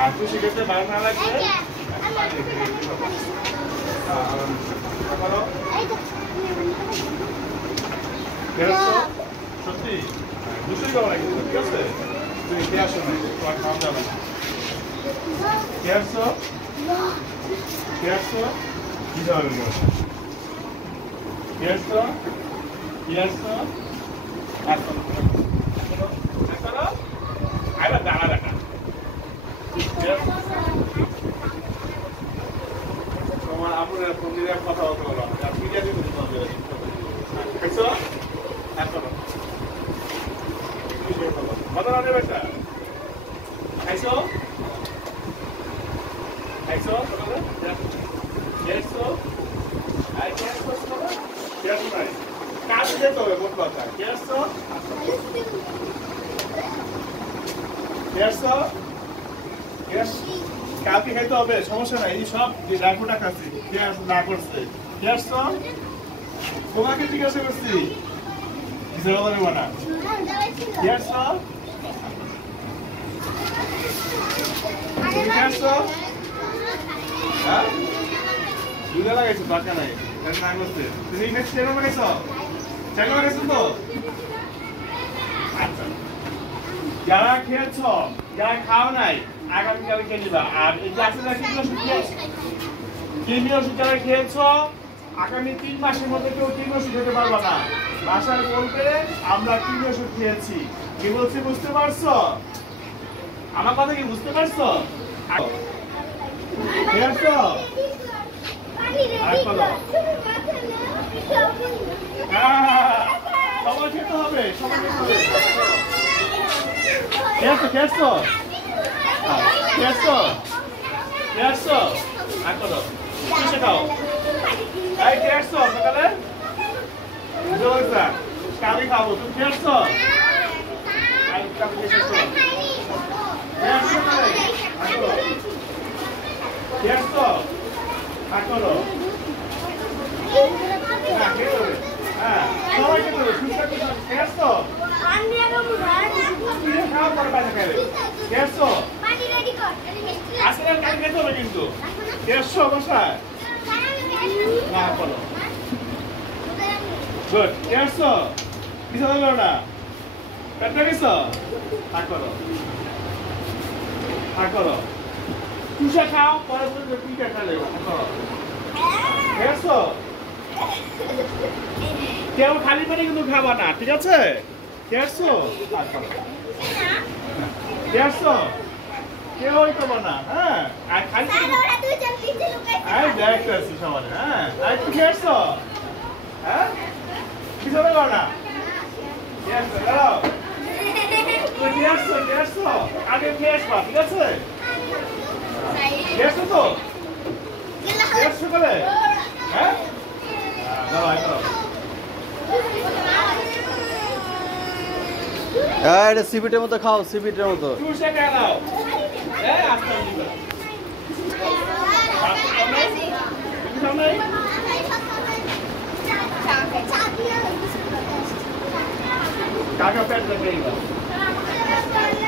আর খুশি খেতে ভালো না লাগবে সত্যি দুশোই ভালো লাগে ঠিক আছে তুমি খেয়ে আসো না তোমার খাওয়া যাবে না খেয়ে আসছো খেয়ে আসছো কি যাবে খেয়ে আসছো কি আসছো আইবার দাঁড়া দেখা তোমার আপনার ফোন দিয়ে কথা বলতে বলো মিডিয়া দিয়ে খাইছো এখন কথা না বেটা খাইছো খাইছো খাইছো আই খাইছো খাইছো নাই কাজ দিতে হবে মোট কথা খাইছো খাইছো কালকে খাইতে হবে সমস্যা নাই এই সব ডাকুটা খাচ্ছি না করছে খাইছো তোমাকে জিজ্ঞাসা করছি কিসের কথা নেব না খাইছো খাইছো হ্যাঁ দুধে লাগাইছো দরকার নাই না করছে তুমি নেক্সট টাইম লাগাইছো চাইলে লাগাইছো তো আচ্ছা যারা খেয়েছো যারা খাও নাই আগামীকাল খেয়ে নিবা আর এই যে আছে কিডনি ওষুধ যারা খেয়েছো আগামী 3 মাসের মধ্যে কেউ কিডনি ওষুধ খেতে পারবে না বাসায় বলবে আমরা কিডনি ওষুধ খেয়েছি কি বলছি বুঝতে পারছো আমার কথা কি বুঝতে পারছো খেয়েছো সবাই খেতে হবে সবাই খেতে হবে খেয়েছো খেয়েছো খেয়েছো আর করো কিসে খাও এই খেয়েছো সকালে কালি খাবো তুমি খেয়েছো খেয়েছো আর করো হ্যাঁ সবাই খেতে হবে খেয়েছো আজকে কাল খেতে হবে কিন্তু দেড়শো বসায় না করো গুড দেড়শো কিছু হলো না পেটটা গেছো তা করো তুষা খাও পরে বলবে পিঠা খালে করো দেড়শো কেউ খালি পেটে কিন্তু খাবা না ঠিক আছে দেড়শো দেড়শো কেউ করবো না হ্যাঁ আর খালি দেখতেছি সবাই হ্যাঁ আর একটু দেড়শো হ্যাঁ কিছু করো না দেড়শো দাঁড়াও তুই দেড়শো দেড়শো আগে খেয়ে আসবা ঠিক আছে দেড়শো তো দেড়শো করে হ্যাঁ দাঁড়াও এটা সিপিটের মতো খাও সিপিটের মতো কাকা পেট